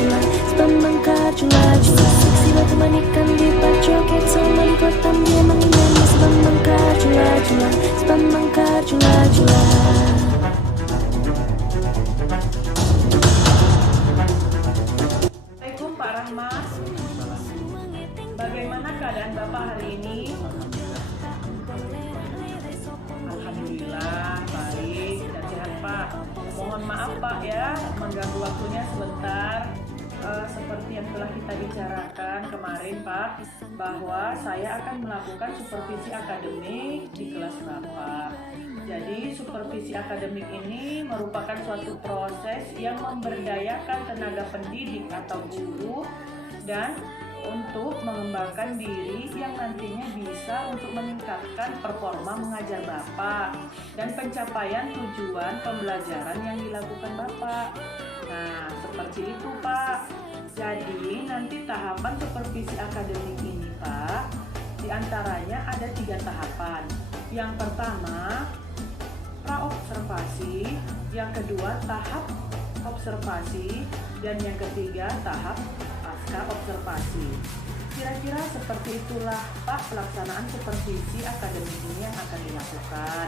cula, sebab mangkar cula. Seksi batu manikan di pacoket sama di kotam dia mengingat. Sebab mangkar cula, sebab mangkar cula. Assalamualaikum Pak Rahmat. Bagaimana keadaan Bapak hari ini? Alhamdulillah baik dan sehat Pak. Mohon maaf Pak ya mengganggu waktunya sebentar. Seperti yang telah kita bicarakan kemarin Pak, bahwa saya akan melakukan supervisi akademik di kelas Bapak. Jadi supervisi akademik ini merupakan suatu proses yang memberdayakan tenaga pendidik atau guru dan untuk mengembangkan diri yang nantinya bisa untuk meningkatkan performa mengajar Bapak dan pencapaian tujuan pembelajaran yang dilakukan Bapak. Nah, seperti itu Pak. Jadi nanti tahapan supervisi akademik ini Pak, diantaranya ada 3 tahapan. Yang pertama, pra-observasi, yang kedua tahap observasi, dan yang ketiga tahap pasca observasi. Kira-kira seperti itulah Pak pelaksanaan supervisi akademik ini yang akan dilakukan.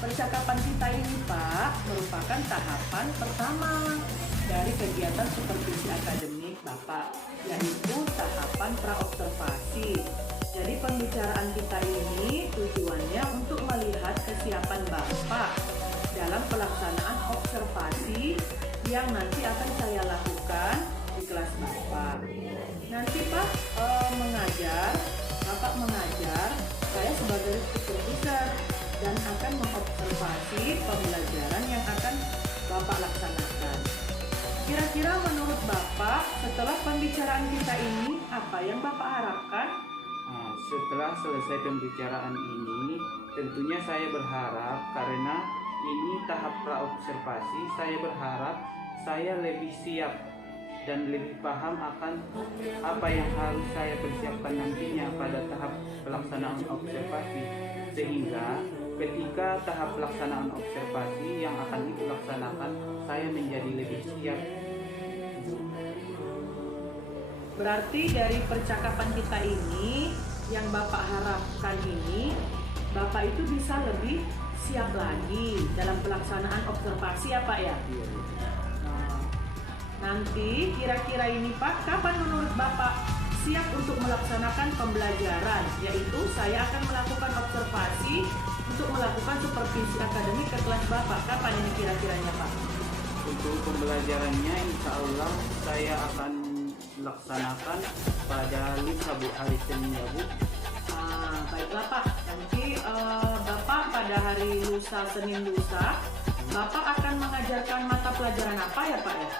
Percakapan kita ini Pak merupakan tahapan pertama dari kegiatan supervisi akademik Bapak, yaitu tahapan pra-observasi. Jadi pembicaraan kita ini tujuannya untuk melihat kesiapan Bapak dalam pelaksanaan observasi yang nanti akan saya lakukan di kelas Bapak. Nanti Pak Bapak mengajar, saya sebagai supervisor dan akan mengobservasi pembelajaran yang akan Bapak laksanakan. Kira-kira menurut Bapak, setelah pembicaraan kita ini, apa yang Bapak harapkan? Setelah selesai pembicaraan ini, tentunya saya berharap karena ini tahap pra-observasi, saya berharap saya lebih siap dan lebih paham akan apa yang harus saya persiapkan nantinya pada tahap pelaksanaan observasi, sehingga ketika tahap pelaksanaan observasi yang akan dilaksanakan, saya menjadi lebih siap. Berarti dari percakapan kita ini, yang Bapak harapkan ini, Bapak itu bisa lebih siap lagi dalam pelaksanaan observasi ya Pak ya? Nanti kira-kira ini Pak, kapan menurut Bapak siap untuk melaksanakan pembelajaran? Yaitu saya akan melakukan observasi untuk melakukan supervisi akademik ke kelas Bapak. Kapan ini kira-kiranya Pak? Untuk pembelajarannya insya Allah saya akan laksanakan pada lusa Bu, hari Senin ya Bu. Baiklah Pak, nanti Bapak pada hari lusa, Senin lusa, Bapak akan mengajarkan mata pelajaran apa ya Pak ya?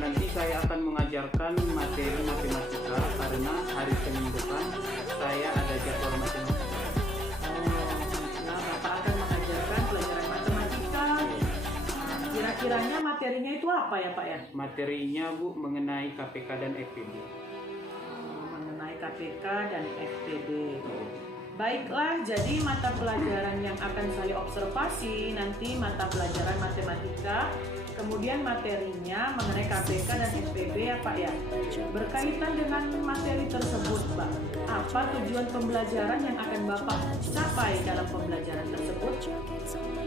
Nanti saya akan mengajarkan materi matematika karena hari Senin depan saya ada jadwal matematika. Nah, Bapak akan mengajarkan pelajaran matematika. Kira-kiranya materinya itu apa ya Pak ya? Materinya Bu mengenai KPK dan FPD. Mengenai KPK dan FPD. Baiklah, jadi mata pelajaran yang akan saya observasi nanti mata pelajaran matematika, kemudian materinya mengenai KPK dan FPB ya Pak ya. Berkaitan dengan materi tersebut Pak, apa tujuan pembelajaran yang akan Bapak capai dalam pembelajaran tersebut?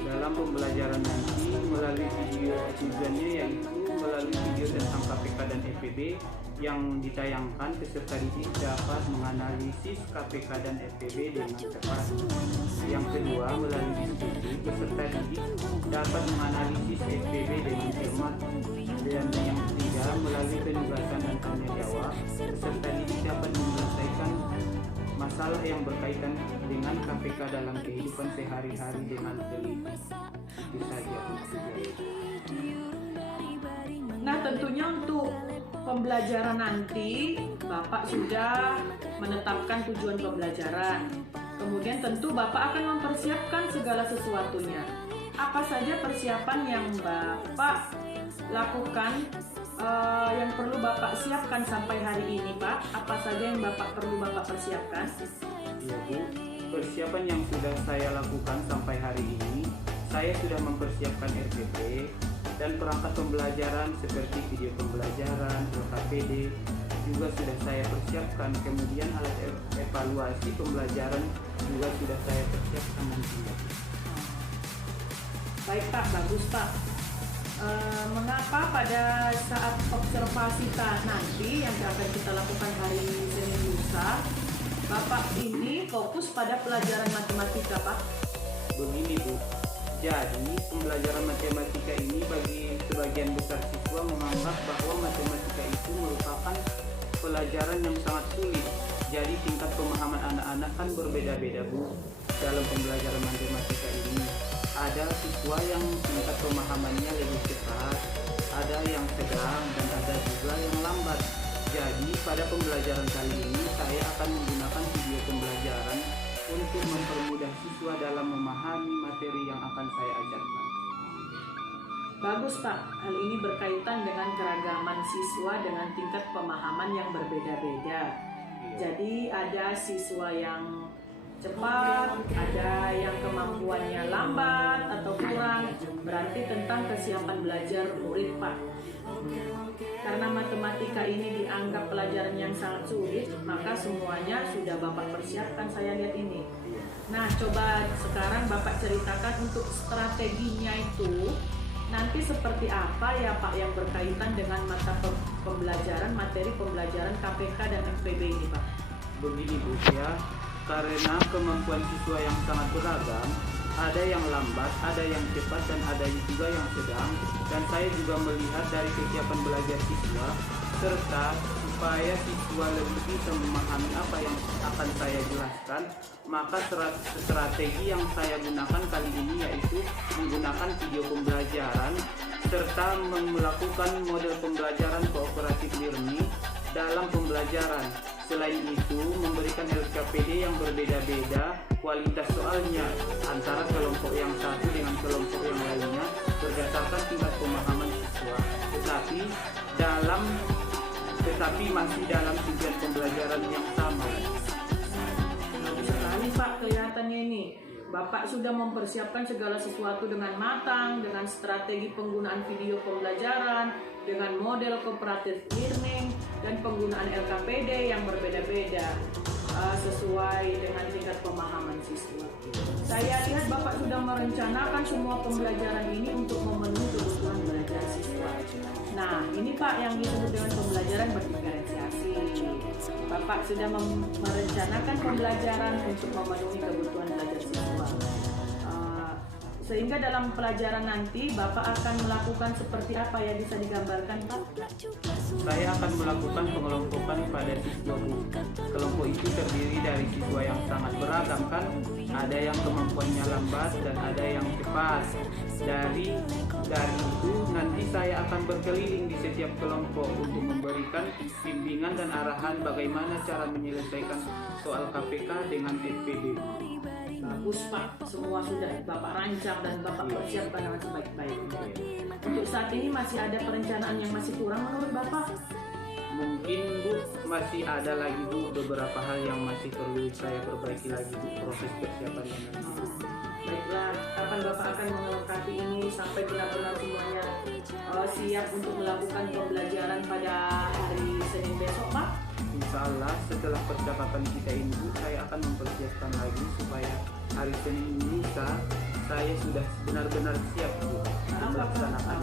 Dalam pembelajaran nanti melalui video tujuannya yaitu melalui video tentang KPK dan FPB yang ditayangkan, peserta didik dapat menganalisis KPK dan FPB dengan cepat. Yang kedua, melalui diskusi, peserta didik dapat menganalisis FPB dengan cermat. Dan yang ketiga, melalui penugasan dan tanya jawab, peserta didik dapat menyelesaikan masalah yang berkaitan dengan KPK dalam kehidupan sehari-hari dengan teliti. Itu saja. Nah, tentunya untuk pembelajaran nanti Bapak sudah menetapkan tujuan pembelajaran. Kemudian tentu Bapak akan mempersiapkan segala sesuatunya. Apa saja persiapan yang Bapak lakukan, yang perlu Bapak siapkan sampai hari ini Pak? Apa saja yang perlu Bapak persiapkan? Ya Bu, persiapan yang sudah saya lakukan sampai hari ini, saya sudah mempersiapkan RPP, dan perangkat pembelajaran seperti video pembelajaran, LKPD juga sudah saya persiapkan. Kemudian alat evaluasi pembelajaran juga sudah saya persiapkan nantinya. Baik Pak, bagus Pak. Mengapa pada saat observasi nanti yang akan kita lakukan hari Senin lusa, Bapak ini fokus pada pelajaran matematika Pak? Begini Bu, jadi pembelajaran matematika ini bagi sebagian besar siswa menganggap bahwa matematika itu merupakan pelajaran yang sangat sulit. Jadi tingkat pemahaman anak-anak kan berbeda-beda Bu dalam pembelajaran matematika ini. Ada siswa yang tingkat pemahamannya lebih cepat, ada yang sedang, dan ada juga yang lambat. Jadi pada pembelajaran kali ini saya akan menggunakan video pembelajaran untuk mempermudah siswa dalam memahami materi yang akan saya ajarkan. Bagus Pak, hal ini berkaitan dengan keragaman siswa dengan tingkat pemahaman yang berbeda-beda. Jadi ada siswa yang cepat, ada yang kemampuannya lambat atau kurang, berarti tentang kesiapan belajar murid Pak. Karena matematika ini dianggap pelajaran yang sangat sulit, maka semuanya sudah Bapak persiapkan, saya lihat ini. Nah, coba sekarang Bapak ceritakan untuk strateginya itu nanti seperti apa ya Pak yang berkaitan dengan mata pembelajaran, materi pembelajaran KPK dan FPB ini Pak? Begini Bu ya, karena kemampuan siswa yang sangat beragam, ada yang lambat, ada yang cepat, dan ada juga yang sedang. Dan saya juga melihat dari kesiapan belajar siswa, serta supaya siswa lebih bisa memahami apa yang akan saya jelaskan, maka strategi yang saya gunakan kali ini yaitu menggunakan video pembelajaran serta melakukan model pembelajaran cooperative learning dalam pembelajaran. Selain itu, memberikan LKPD yang berbeda-beda kualitas soalnya antara kelompok yang satu dengan kelompok yang lainnya berdasarkan tingkat pemahaman siswa, tetapi masih dalam tujuan pembelajaran yang sama. Bagus sekali Pak, kelihatannya ini Bapak sudah mempersiapkan segala sesuatu dengan matang, dengan strategi penggunaan video pembelajaran, dengan model cooperative learning, dan penggunaan LKPD yang berbeda-beda sesuai dengan tingkat pemahaman siswa. Saya lihat Bapak sudah merencanakan semua pembelajaran ini untuk memenuhi kebutuhan belajar siswa. Nah, ini Pak yang disebut dengan pembelajaran berdiferensiasi. Bapak sudah merencanakan pembelajaran untuk memenuhi kebutuhan belajar siswa. Sehingga dalam pelajaran nanti Bapak akan melakukan seperti apa ya, bisa digambarkan Pak? Saya akan melakukan pengelompokan pada siswa Bu. Kelompok itu terdiri dari siswa yang sangat beragam kan, ada yang kemampuannya lambat dan ada yang cepat. Dari itu nanti saya akan berkeliling di setiap kelompok untuk memberikan bimbingan dan arahan bagaimana cara menyelesaikan soal KPK dengan FPB. Bagus Pak, semua sudah Bapak rancang dan Bapak persiapkan dengan sebaik-baiknya. Untuk saat ini masih ada perencanaan yang masih kurang menurut Bapak? Mungkin Bu, masih ada lagi Bu beberapa hal yang masih perlu saya perbaiki lagi Bu, proses persiapannya nanti. Baiklah, kapan Bapak akan melengkapi ini sampai benar-benar semuanya siap untuk melakukan pembelajaran pada hari Senin besok Pak? Insya Allah setelah percakapan kita ini Bu, saya akan mempersiapkan lagi supaya hari Senin lusa saya sudah benar-benar siap Bu untuk melaksanakan.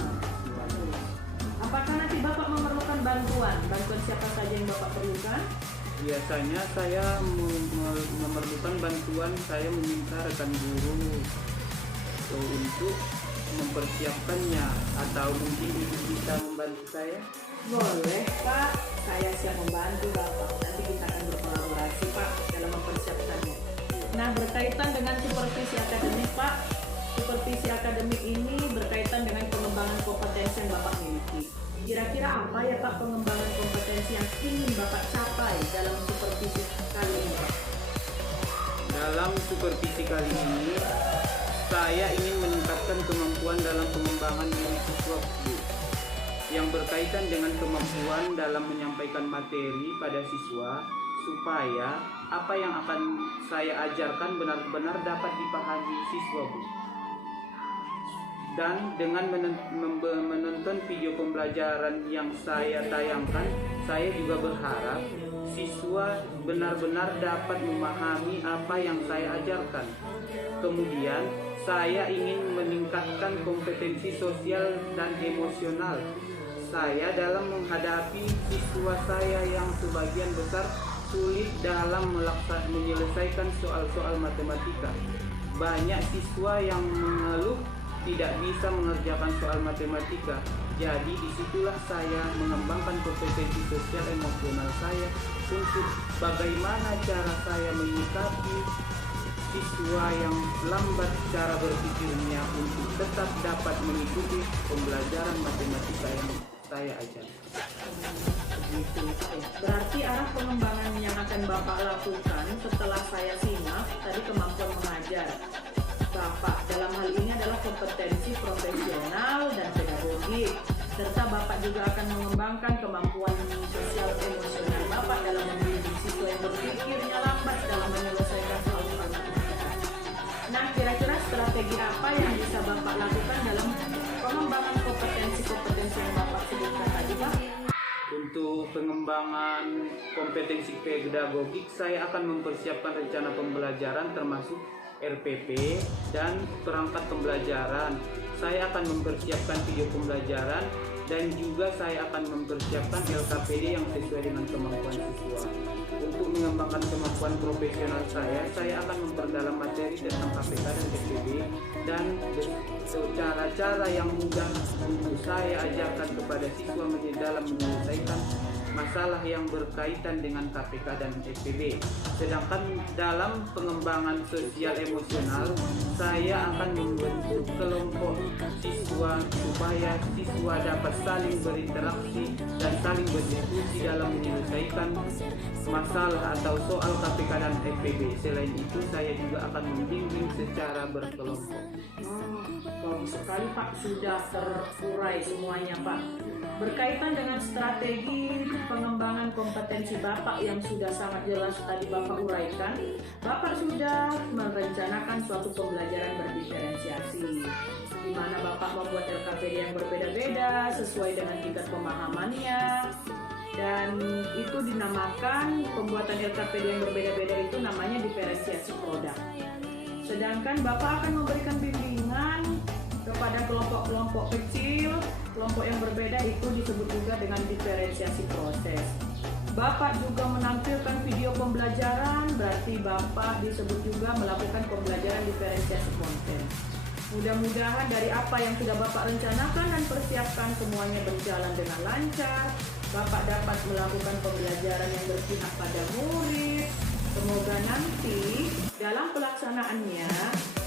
Apakah nanti Bapak memerlukan bantuan siapa saja yang Bapak perlukan? Biasanya saya memerlukan bantuan, saya meminta rekan guru untuk mempersiapkannya, atau mungkin Ibu bisa membantu saya? Boleh Pak, saya siap membantu Bapak. Nanti kita akan berkolaborasi Pak dalam mempersiapkannya. Nah, berkaitan dengan supervisi akademik Pak, supervisi akademik ini berkaitan dengan pengembangan kompetensi yang Bapak miliki. Kira-kira apa ya Pak pengembangan kompetensi yang ingin Bapak capai dalam supervisi kali ini Pak? Dalam supervisi kali ini, saya ingin meningkatkan kemampuan dalam pengembangan diri siswa Bu, yang berkaitan dengan kemampuan dalam menyampaikan materi pada siswa, supaya apa yang akan saya ajarkan benar-benar dapat dipahami siswa Bu. Dan dengan menonton video pembelajaran yang saya tayangkan, saya juga berharap siswa benar-benar dapat memahami apa yang saya ajarkan. Kemudian, saya ingin meningkatkan kompetensi sosial dan emosional saya dalam menghadapi siswa saya yang sebagian besar sulit dalam menyelesaikan soal-soal matematika. Banyak siswa yang mengeluh tidak bisa mengerjakan soal matematika. Jadi disitulah saya mengembangkan kompetensi sosial emosional saya untuk bagaimana cara saya menyikapi siswa yang lambat cara berpikirnya untuk tetap dapat mengikuti pembelajaran matematika yang saya ajar. Berarti arah pengembangan yang akan Bapak lakukan setelah saya simak tadi kemampuan mengajar Bapak dalam hal ini adalah kompetensi profesional dan pedagogik, serta Bapak juga akan mengembangkan kemampuan sosial emosional Bapak dalam membimbing siswa yang berpikirnya lambat dalam menyelesaikan soal-soal matematika. Nah, kira-kira strategi apa yang bisa Bapak lakukan dalam pengembangan kompetensi-kompetensi yang Bapak sebutkan tadi, Pak? Untuk pengembangan kompetensi pedagogik, saya akan mempersiapkan rencana pembelajaran termasuk RPP dan perangkat pembelajaran. Saya akan mempersiapkan video pembelajaran dan juga saya akan mempersiapkan LKPD yang sesuai dengan kemampuan siswa. Untuk mengembangkan kemampuan profesional saya akan memperdalam materi tentang KPK dan FPB dan cara-cara yang mudah untuk saya ajarkan kepada siswa dalam menyelesaikan masalah yang berkaitan dengan KPK dan FPB. Sedangkan dalam pengembangan sosial emosional, saya akan membentuk kelompok siswa supaya siswa dapat saling berinteraksi dan saling berdiskusi dalam menyelesaikan masalah atau soal KPK dan FPB. Selain itu, saya juga akan membimbing secara berkelompok. Bagus sekali Pak, sudah terurai semuanya Pak. Berkaitan dengan strategi pengembangan kompetensi Bapak yang sudah sangat jelas tadi Bapak uraikan, Bapak sudah merencanakan suatu pembelajaran berdiferensiasi, di mana Bapak membuat LKPD yang berbeda-beda sesuai dengan tingkat pemahamannya, dan itu dinamakan pembuatan LKPD yang berbeda-beda itu namanya diferensiasi produk. Sedangkan Bapak akan memberikan bimbingan kepada kelompok-kelompok kecil, kelompok yang berbeda itu disebut juga dengan diferensiasi proses. Bapak juga menampilkan video pembelajaran, berarti Bapak disebut juga melakukan pembelajaran diferensiasi konten. Mudah-mudahan dari apa yang sudah Bapak rencanakan dan persiapkan semuanya berjalan dengan lancar. Bapak dapat melakukan pembelajaran yang berpihak pada murid. Semoga nanti dalam pelaksanaannya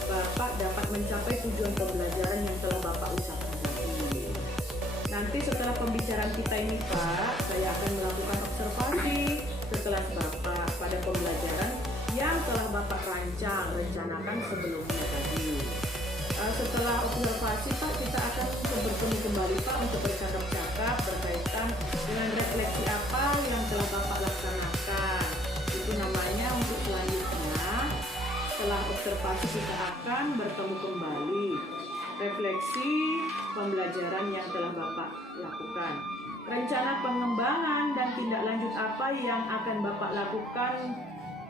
Bapak dapat mencapai tujuan pembelajaran yang telah Bapak usahakan tadi. Nanti setelah pembicaraan kita ini Pak, saya akan melakukan observasi setelah Bapak pada pembelajaran yang telah Bapak rencanakan sebelumnya tadi. Setelah observasi Pak, kita akan bertemu kembali Pak untuk bercakap-cakap berkaitan dengan refleksi apa yang telah Bapak laksanakan. Itu namanya untuk selanjutnya setelah observasi kita akan bertemu kembali refleksi pembelajaran yang telah Bapak lakukan, rencana pengembangan dan tindak lanjut apa yang akan Bapak lakukan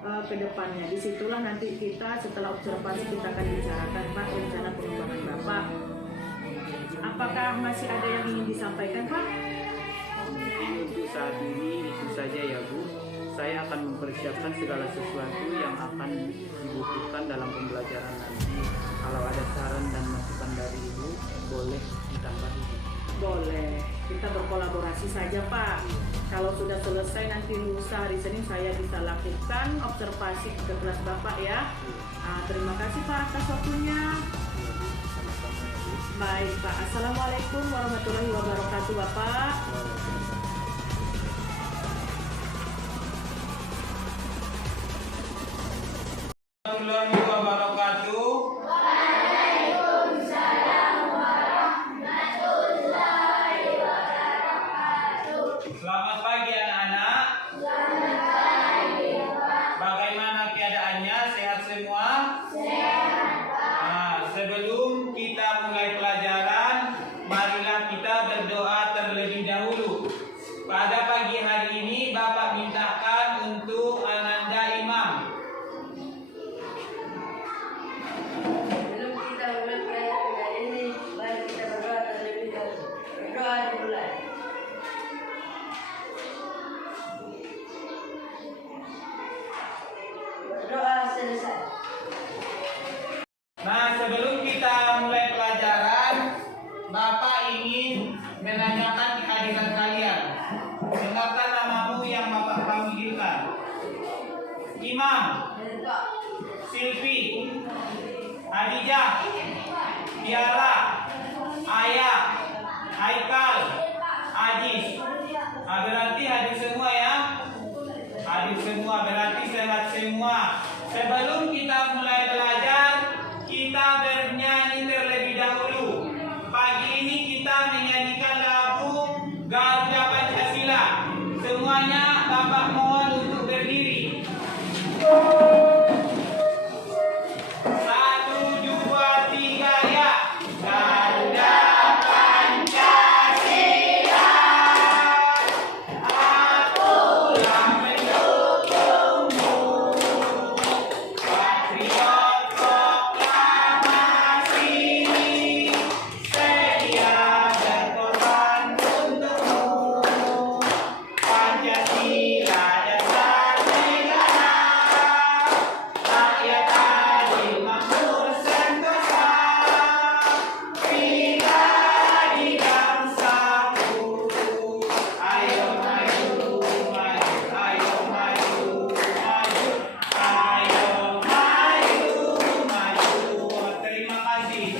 ke depannya. Disitulah nanti kita setelah observasi kita akan bicarakan Pak rencana pengembangan Bapak. Apakah masih ada yang ingin disampaikan Pak? Untuk saat ini itu saja ya Bu. Saya akan mempersiapkan segala sesuatu yang akan dibutuhkan dalam pembelajaran nanti. Kalau ada saran dan masukan dari Ibu, boleh ditambah Ibu. Boleh, kita berkolaborasi saja Pak. Kalau sudah selesai nanti lusa hari Senin saya bisa lakukan observasi ke kelas Bapak ya. Terima kasih Pak atas waktunya. Baik Pak, Assalamualaikum warahmatullahi wabarakatuh Bapak. Warahmatullahi wabarakatuh. Waalaikumsalam warahmatullahi wabarakatuh. Selamat pagi anak-anak. Selamat pagi, Pak. Bagaimana keadaannya? Sehat semua? Sehat, Pak. Sebelum kita mulai pelajaran Zulfi, Hadijah, Tiara, Ayah, Haikal, Adis. Berarti hadir semua ya. Hadir semua berarti sehat semua. Sebelum kita mulai belajar, kita bernyanyi terlebih dahulu. Pagi ini kita menyanyikan lagu Garuda Pancasila. Semuanya Bapak mohon untuk berdiri. 1, 2, 3 ya. Garuda Pancasila, akulah mendukungmu. Patriot proklamasi, sedia berkorban untukmu. Pancasila dasar negara, rakyat adil makmur sentosa. Kita di bangsaku, ayo maju, maju, ayo maju, maju, ayo maju, maju. Terima kasih.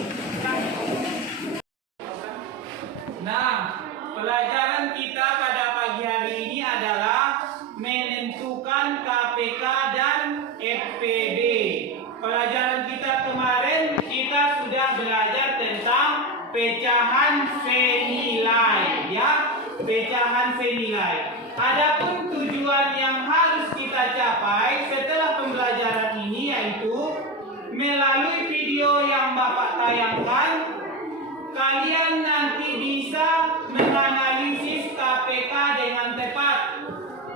Nah, pelajaran kita pada pagi hari ini adalah menentukan KPK dan FPB. Pelajaran kita kemarin kita sudah belajar tentang pecahan senilai, ya, pecahan senilai. Adapun tujuan yang harus kita capai setelah pembelajaran ini yaitu melalui video yang Bapak tayangkan, kalian nanti bisa menganalisis KPK dengan tepat.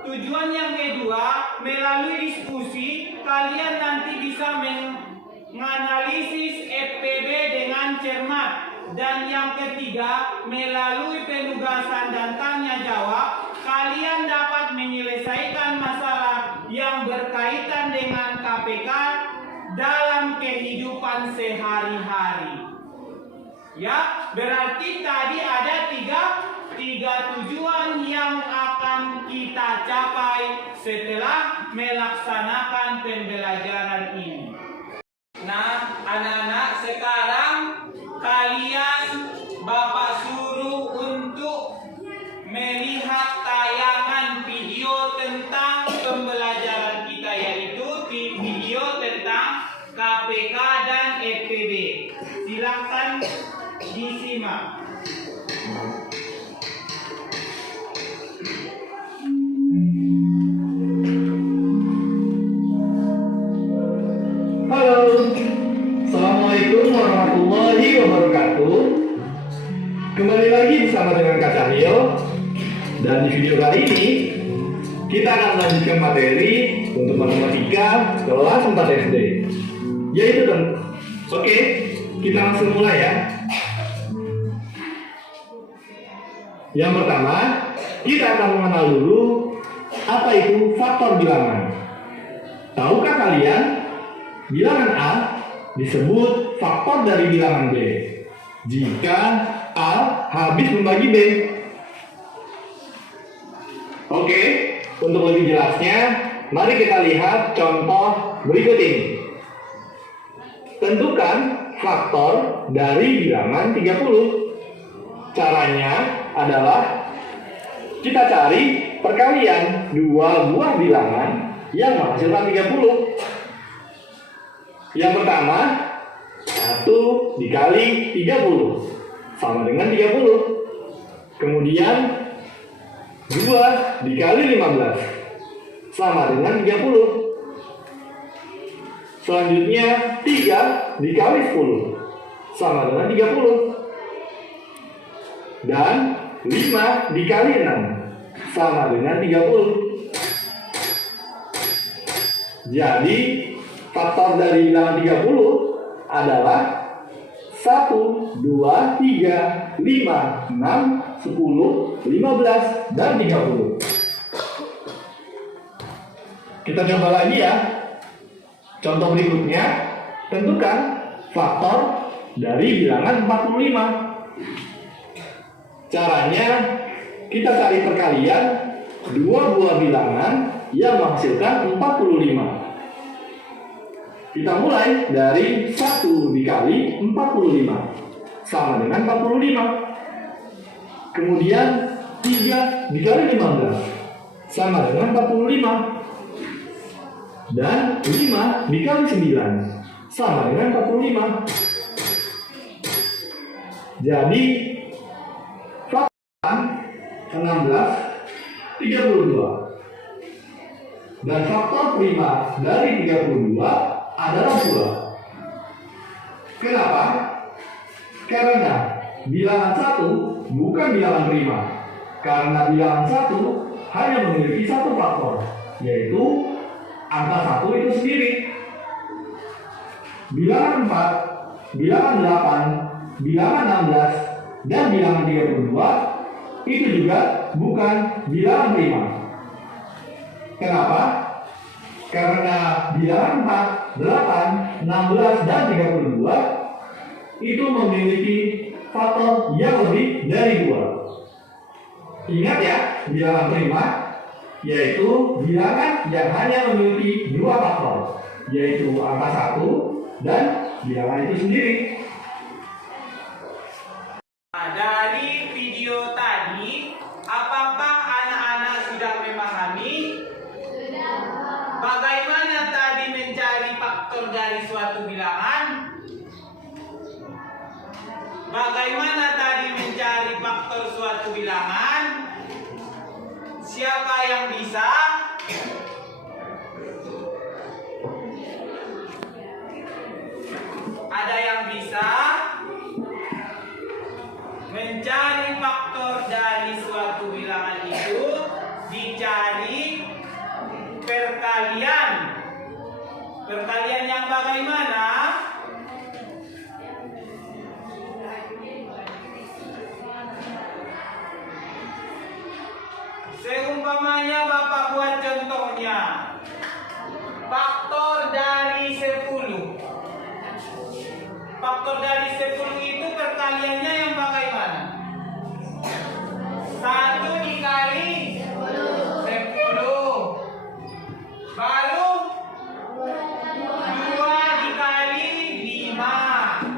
Tujuan yang kedua, melalui diskusi, kalian nanti bisa menganalisis FPB dengan cermat. Dan yang ketiga, melalui penugasan dan tanya jawab, kalian dapat menyelesaikan masalah yang berkaitan dengan KPK dalam kehidupan sehari-hari. Ya, berarti tadi ada tiga tujuan yang akan kita capai setelah melaksanakan pembelajaran ini. Nah, anak-anak, sekarang kalian Bapak suruh untuk melihat tayangan video tentang pembelajaran kita, yaitu video tentang KPK dan FPB. Silakan disimak. Halo, Assalamualaikum warahmatullahi wabarakatuh. Kembali lagi bersama dengan Kak Cahyo. Dan di video kali ini kita akan melanjutkan materi untuk matematika kelas 4 SD, yaitu oke, kita langsung mulai ya. Yang pertama, kita akan mengenal dulu apa itu faktor bilangan. Tahukah kalian, bilangan A disebut faktor dari bilangan B jika A habis membagi B. Oke, untuk lebih jelasnya, mari kita lihat contoh berikut ini. Tentukan faktor dari bilangan 30. Caranya adalah kita cari perkalian dua buah bilangan yang menghasilkan 30. Yang pertama, 1 dikali 30 sama dengan 30. Kemudian 2 dikali 15 sama dengan 30. Selanjutnya 3 dikali 10 sama dengan 30. Dan 5 dikali 6 sama dengan 30. Jadi faktor dari bilangan 30 adalah 1, 2, 3, 5, 6, 10, 15, dan 30. Kita coba lagi ya. Contoh berikutnya, tentukan faktor dari bilangan 45. Caranya, kita cari perkalian dua buah bilangan yang menghasilkan 45. Kita mulai dari 1 dikali 45 sama dengan 45. Kemudian 3 dikali 15 sama dengan 45. Dan 5 dikali 9 sama dengan 45. Jadi faktor 16 32. Dan faktor prima dari 32 adalah 2. Kenapa? Karena bilangan 1 bukan bilangan prima. Karena bilangan 1 hanya memiliki satu faktor, yaitu angka 1 itu sendiri. Bilangan 4, bilangan 8, bilangan 16, dan bilangan 32 itu juga bukan bilangan prima. Kenapa? Karena bilangan 4, 8, 16, dan 32 itu memiliki faktor yang lebih dari 2. Ingat ya, bilangan prima yaitu bilangan yang hanya memiliki 2 faktor, yaitu angka 1 dan bilangan itu sendiri. Nah, dari video tadi, apakah anak-anak sudah memahami bagaimana tadi mencari faktor dari suatu bilangan? Bagaimana tadi mencari faktor suatu bilangan? Siapa yang bisa? Ada yang bisa mencari faktor dari suatu bilangan itu dicari perkalian. Perkalian yang bagaimana? Seumpamanya Bapak buat contohnya. Faktor dari 10. Faktor dari 10 itu perkaliannya yang bagaimana? 1 dikali 10. Baru 2 dikali 5.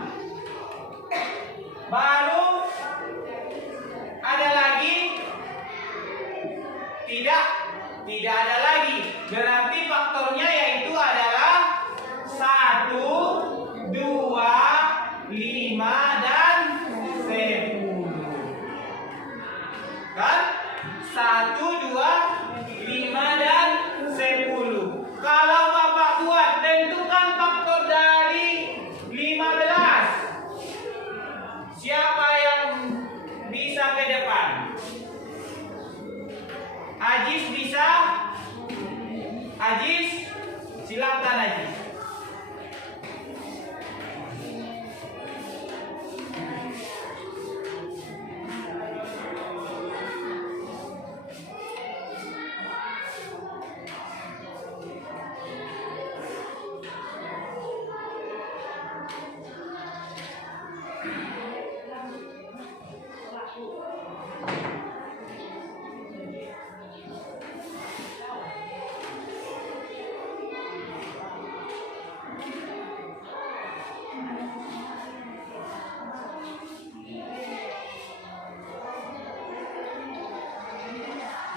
Baru ada lagi? Tidak ada lagi. Berarti faktornya yaitu adalah 1, 2, 5, dan 10. Kan? 1, 2, 5, dan 10. Kalau Bapak buat, tentukan faktor dari 15. Siapa yang bisa ke depan? Ajis bisa? Ajis, silakan Ajis.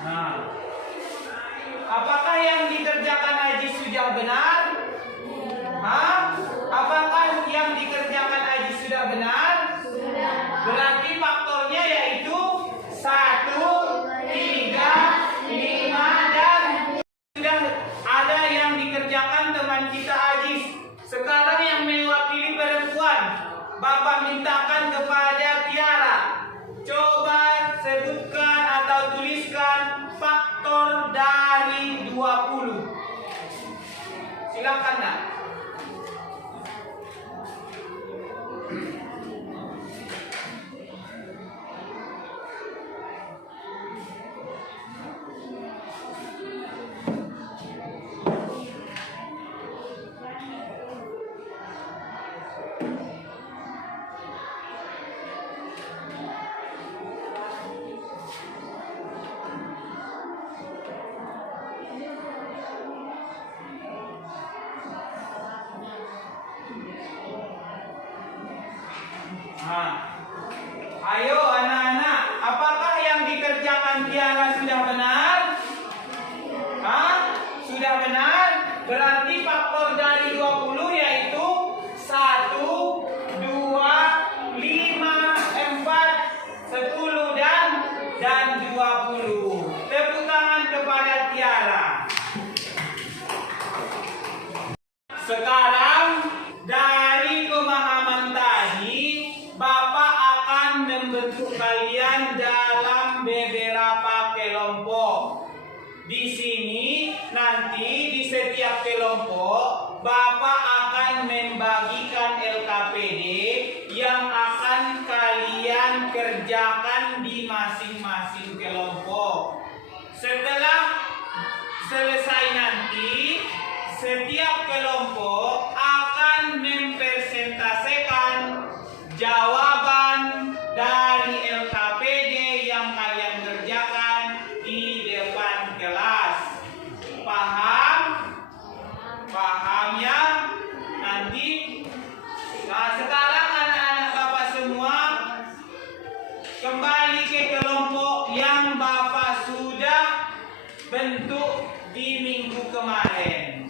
Nah, apakah yang dikerjakan Ajis sudah benar? Apakah yang dikerjakan Ajis sudah benar? Berarti faktornya yaitu 1, 3, 5, dan sudah ada yang dikerjakan teman kita Ajis. Sekarang yang mewakili perempuan, Bapak mintakan kepada Tiara. Coba sebutkan atau tuliskan faktor dari 20. Silakan Nak. Nah, ayo anak-anak, apakah yang dikerjakan Tiara sudah benar? Hah? Sudah benar? Berarti faktor dari 20 yaitu 1, 2, 5, 4, 10 dan 20. Tepuk tangan kepada Tiara. Sekarang dari pemahaman tadi, Bapak akan membentuk kalian dalam beberapa kelompok. Di sini nanti di setiap kelompok Bapak akan membagikan LKPD yang akan kalian kerjakan di masing-masing kelompok. Setelah selesai nanti, setiap kelompok akan mempresentasikan jawaban dari LKPD yang kalian kerjakan di depan kelas. Paham? Paham ya? Nanti, nah sekarang anak-anak Bapak semua kembali ke kelompok yang Bapak sudah bentuk di minggu kemarin.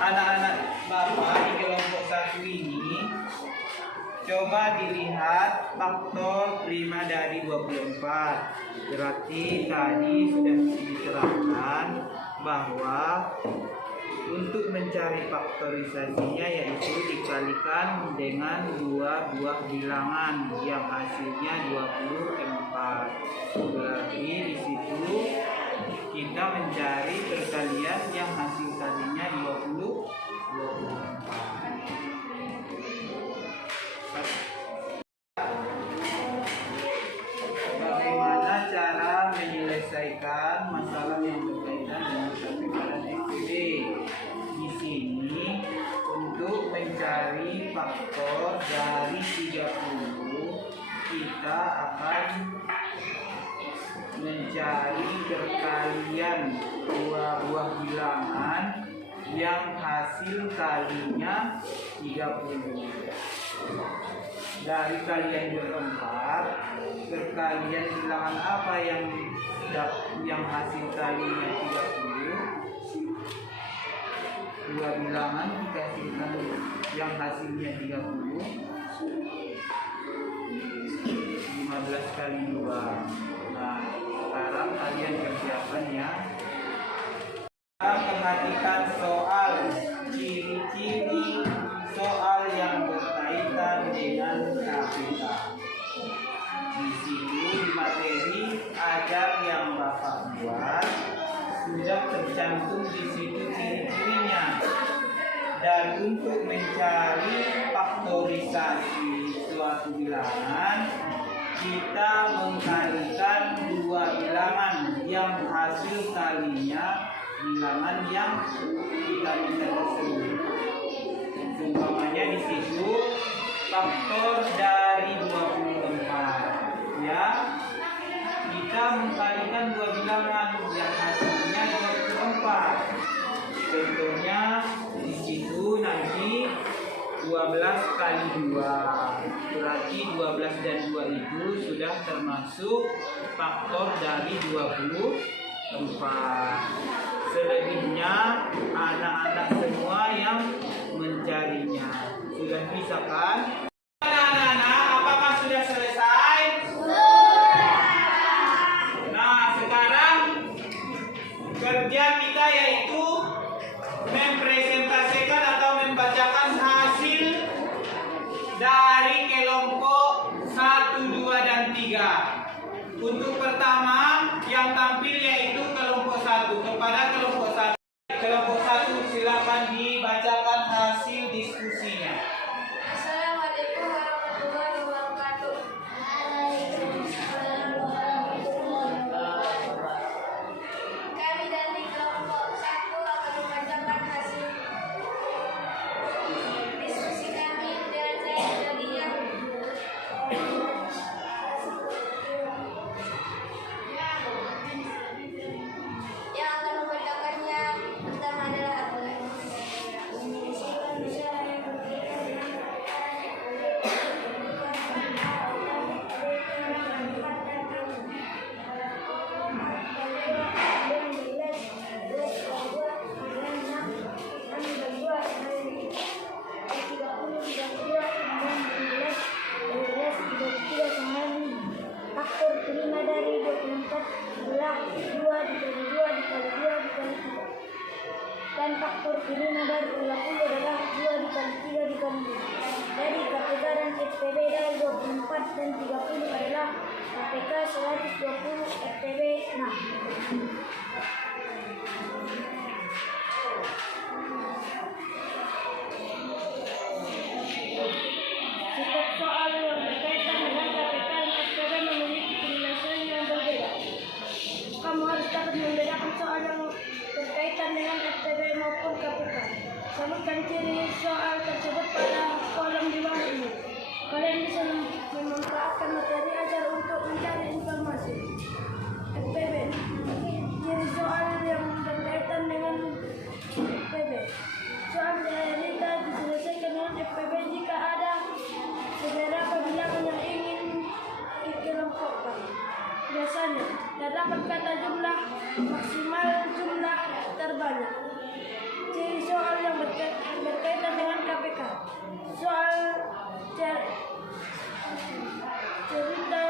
Anak-anak Bapak di kelompok 1 ini, coba dilihat faktor 5 dari 24. Berarti tadi sudah diterangkan bahwa untuk mencari faktorisasinya yaitu dikalikan dengan 2 buah bilangan yang hasilnya 24. Berarti di situ kita mencari perkalian yang hasil kalinya 24. Bagaimana cara menyelesaikan masalah yang berkaitan dengan KPK dan FPD? Di sini untuk mencari faktor dari 30 kita akan mencari perkalian 2 buah bilangan yang hasil kalinya 30. Dari kalian berempat, perkalian bilangan apa yang hasil kalinya 30? 2 bilangan dikasihkan yang hasilnya 30, 15 kali 2. Nah, sekarang kalian kerjakan ya. Perhatikan soal ciri-ciri soal yang berkaitan dengan KPK. Di situ di materi ajar yang Bapak buat sudah tercantum di situ ciri-cirinya. Dan untuk mencari faktorisasi suatu bilangan, kita mengkalikan 2 bilangan yang hasil kalinya bilangan yang kita minta tersebut. Umpamanya di situ faktor dari 24 ya. Kita mengkalikan 2 bilangan yang hasilnya 24. Contohnya di situ nanti 12 kali 2. Berarti 12 dan 2 itu sudah termasuk faktor dari 24. Selebihnya anak-anak semua yang mencarinya. Sudah bisa kan? Anak-anak, apakah sudah selesai? Nah, sekarang kerja kita yaitu mempresentasikan atau membacakan hasil dari kelompok 1, 2, dan 3. Untuk pertama yang tampil yaitu kelompok 1. Kepada kelompok 1 dan faktor turunnya dari 50 adalah 2 dikali 3 dikali 2. Jadi KPK dan FTB adalah 24 dan 30 adalah KPK 120 FTB 6. Setiap soal yang berkaitan dengan KPK dan FTB memiliki penyelesaian yang berbeda. Kamu harus dapat membedakan soal yang berkaitan dengan FTB maupun KPK. Sebutkan ciri soal tersebut pada kolom di bawah ini. Kalian bisa memanfaatkan materi ajar untuk mencari informasi. FTB. Ciri soal yang berkaitan dengan FTB. Soal realita diselesaikan dengan FTB jika ada beberapa bilangan yang ingin dikelompokkan. Biasanya terdapat kata jumlah maksimal jumlah terbanyak. Ciri soal yang berkaitan dengan KPK. Soal cerita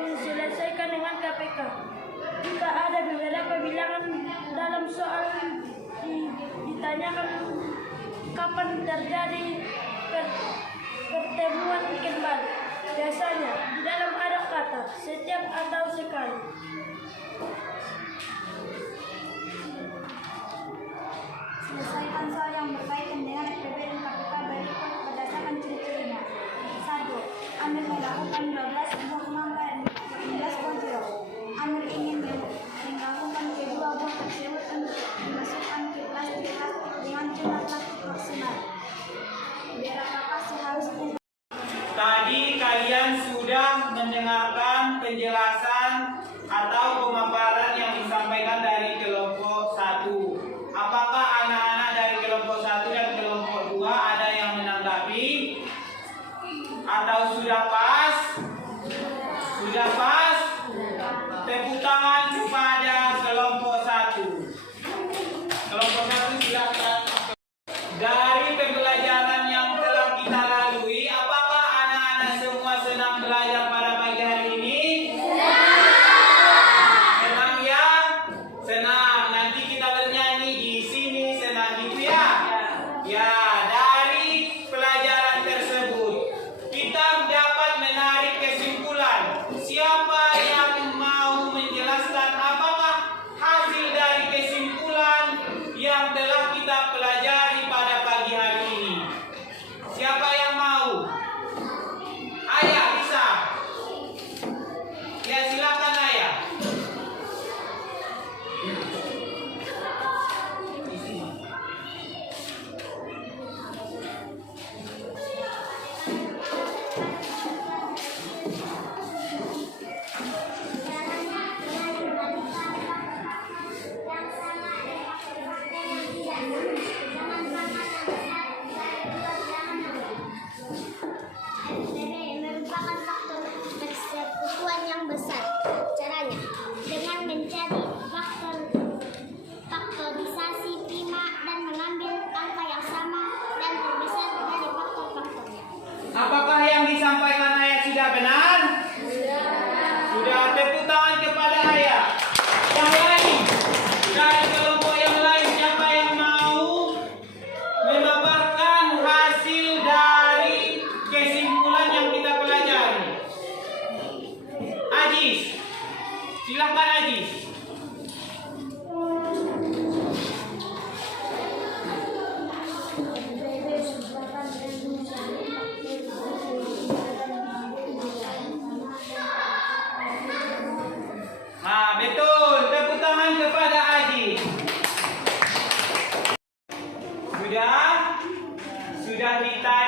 diselesaikan dengan KPK. Jika ada beberapa bilangan dalam soal ditanyakan kapan terjadi pertemuan kembali. Biasanya di dalam ada kata setiap atau sekali. Selesaikan soal yang berkaitan dengan FTB dan KPK berikut berdasarkan ciri-cirinya. 1. Amir melakukan 12 buah mangga dan 15 buah jeruk. Amir ingin melakukan kedua buah tersebut untuk dimasukkan ke plastik dengan jumlah plastik maksimal. Berapakah seharusnya? Tadi kalian sudah mendengarkan penjelasan atau pemaparan yang disampaikan dari kelompok 1. Apakah anak-anak dari kelompok 1 dan kelompok 2 ada yang menanggapi? Atau sudah pas? Sudah pas? Tepuk tangan kepada kelompok 1. Kelompok 1 silakan. Dari pembelajaran yang telah kita lalui, apakah anak-anak semua senang belajar pada pagi hari ini? Senang ya? Senang. Nanti kita bernyanyi di sini, senang gitu ya? Ya, dari pelajaran tersebut kita dapat menarik kesimpulan. Siapa yang mau menjelaskan apakah hasil dari kesimpulan yang telah kita pelajari pada pagi hari ini? Siapa yang mau? Ayah bisa? Ya, silakan ayah. Merupakan faktor persekutuan yang besar. Caranya dengan mencari faktorisasi prima dan mengambil angka yang sama dan terbesar dari faktor-faktornya. Apakah yang disampaikan ayah sudah benar? Sudah. Tepuk tangan kepada ayah. Yang lain, dari kelompok yang lain, siapa yang mau memaparkan hasil dari kesimpulan yang kita pelajari? Ajis, silakan Ajis. Nah, betul. Tepuk tangan kepada Ajis. Sudah? Sudah ditanya